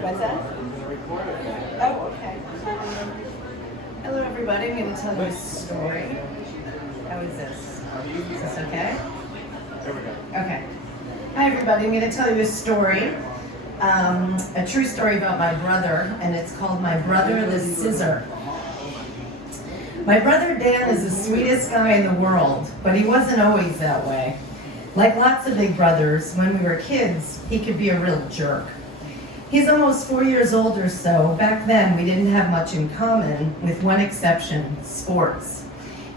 What's that? Oh, okay. Hello, everybody. I'm going to tell you a story. How is this? Is this okay? There we go. Okay. Hi, everybody. I'm going to tell you a story. A true story about my brother, and it's called My Brother The Scissor. My brother Dan is the sweetest guy in the world, but he wasn't always that way. Like lots of big brothers, when we were kids, he could be a real jerk. He's almost 4 years older, so back then we didn't have much in common, with one exception, sports.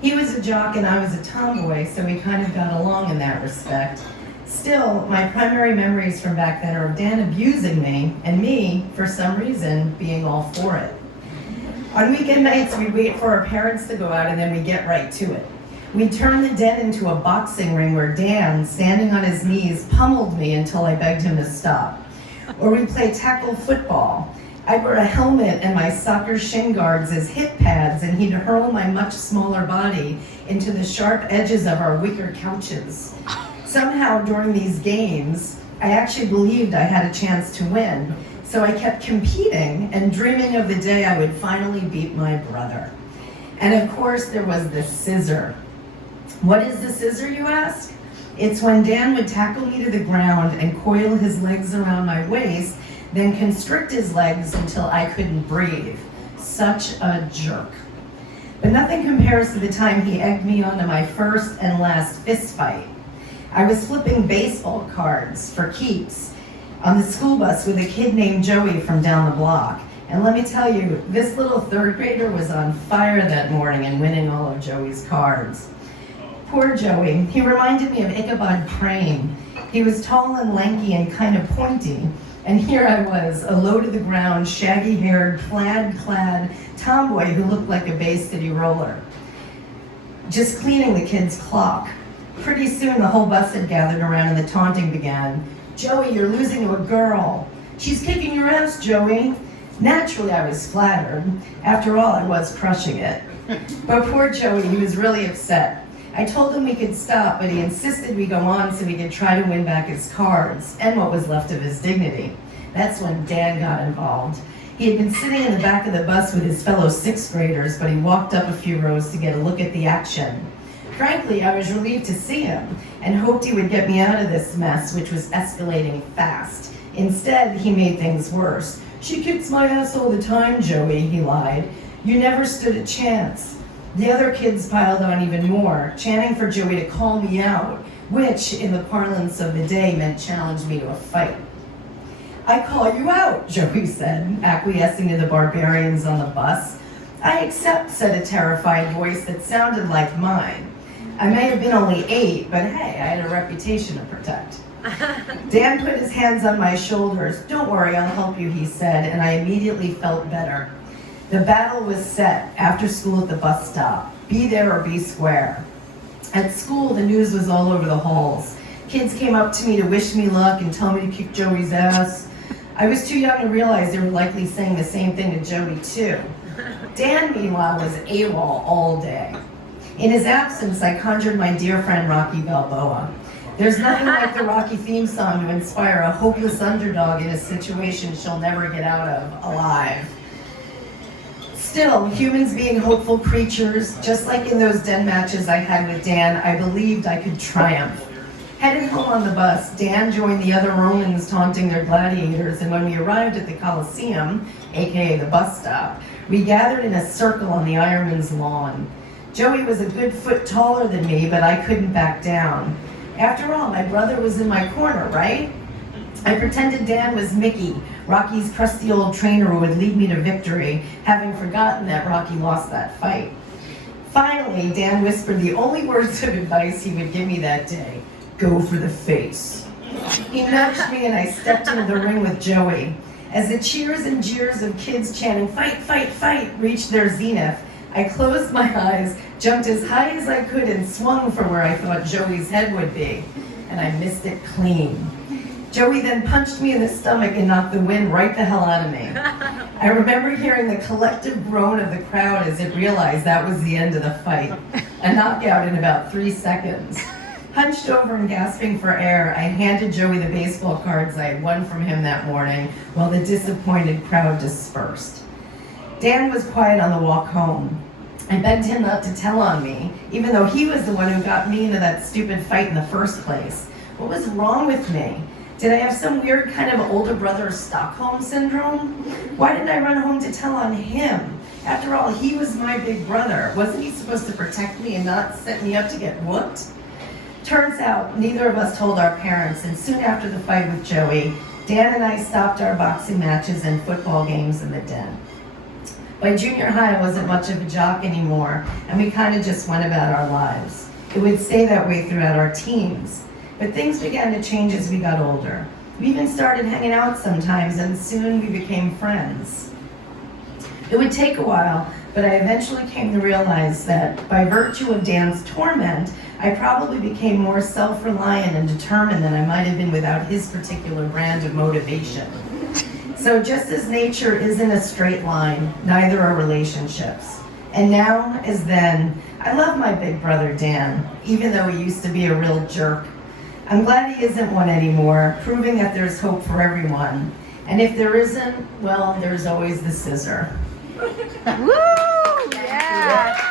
He was a jock and I was a tomboy, so we kind of got along in that respect. Still, my primary memories from back then are of Dan abusing me, and me, for some reason, being all for it. On weekend nights, we'd wait for our parents to go out and then we'd get right to it. We'd turn the den into a boxing ring where Dan, standing on his knees, pummeled me until I begged him to stop. Or we'd play tackle football. I'd wear a helmet and my soccer shin guards as hip pads, and he'd hurl my much smaller body into the sharp edges of our wicker couches. Somehow, during these games, I actually believed I had a chance to win, so I kept competing and dreaming of the day I would finally beat my brother. And of course, there was the scissor. What is the scissor, you ask? It's when Dan would tackle me to the ground and coil his legs around my waist, then constrict his legs until I couldn't breathe. Such a jerk. But nothing compares to the time he egged me onto my first and last fist fight. I was flipping baseball cards for keeps on the school bus with a kid named Joey from down the block. And let me tell you, this little third grader was on fire that morning and winning all of Joey's cards. Poor Joey. He reminded me of Ichabod Crane. He was tall and lanky and kind of pointy. And here I was, a low-to-the-ground, shaggy-haired, plaid-clad tomboy who looked like a Bay City roller, just cleaning the kid's clock. Pretty soon, the whole bus had gathered around and the taunting began. "Joey, you're losing to a girl." "She's kicking your ass, Joey." Naturally, I was flattered. After all, I was crushing it. But poor Joey, he was really upset. I told him we could stop, but he insisted we go on so we could try to win back his cards and what was left of his dignity. That's when Dan got involved. He had been sitting in the back of the bus with his fellow sixth graders, but he walked up a few rows to get a look at the action. Frankly, I was relieved to see him and hoped he would get me out of this mess, which was escalating fast. Instead, he made things worse. "She kicks my ass all the time, Joey," he lied. "You never stood a chance." The other kids piled on even more, chanting for Joey to call me out, which, in the parlance of the day, meant challenge me to a fight. "I call you out," Joey said, acquiescing to the barbarians on the bus. "I accept," said a terrified voice that sounded like mine. I may have been only 8, but hey, I had a reputation to protect. Dan put his hands on my shoulders. "Don't worry, I'll help you," he said, and I immediately felt better. The battle was set after school at the bus stop. Be there or be square. At school, the news was all over the halls. Kids came up to me to wish me luck and tell me to kick Joey's ass. I was too young to realize they were likely saying the same thing to Joey, too. Dan, meanwhile, was AWOL all day. In his absence, I conjured my dear friend Rocky Balboa. There's nothing like the Rocky theme song to inspire a hopeless underdog in a situation she'll never get out of alive. Still, humans being hopeful creatures, just like in those den matches I had with Dan, I believed I could triumph. Headed home on the bus, Dan joined the other Romans taunting their gladiators, and when we arrived at the Coliseum, aka the bus stop, we gathered in a circle on the Ironman's lawn. Joey was a good foot taller than me, but I couldn't back down. After all, my brother was in my corner, right? I pretended Dan was Mickey, Rocky's crusty old trainer who would lead me to victory, having forgotten that Rocky lost that fight. Finally, Dan whispered the only words of advice he would give me that day: "Go for the face." He nudged me and I stepped into the ring with Joey. As the cheers and jeers of kids chanting, "Fight, fight, fight," reached their zenith, I closed my eyes, jumped as high as I could, and swung for where I thought Joey's head would be. And I missed it clean. Joey then punched me in the stomach and knocked the wind right the hell out of me. I remember hearing the collective groan of the crowd as it realized that was the end of the fight. A knockout in about 3 seconds. Hunched over and gasping for air, I handed Joey the baseball cards I had won from him that morning while the disappointed crowd dispersed. Dan was quiet on the walk home. I begged him not to tell on me, even though he was the one who got me into that stupid fight in the first place. What was wrong with me? Did I have some weird kind of older brother Stockholm syndrome? Why didn't I run home to tell on him? After all, he was my big brother. Wasn't he supposed to protect me and not set me up to get whooped? Turns out, neither of us told our parents, and soon after the fight with Joey, Dan and I stopped our boxing matches and football games in the den. By junior high, I wasn't much of a jock anymore, and we kind of just went about our lives. It would stay that way throughout our teens, but things began to change as we got older. We even started hanging out sometimes, and soon we became friends. It would take a while, but I eventually came to realize that by virtue of Dan's torment, I probably became more self-reliant and determined than I might have been without his particular brand of motivation. So just as nature isn't a straight line, neither are relationships. And now, as then, I love my big brother Dan, even though he used to be a real jerk. I'm glad he isn't one anymore, proving that there's hope for everyone. And if there isn't, well, there's always the scissor. Woo! Yeah!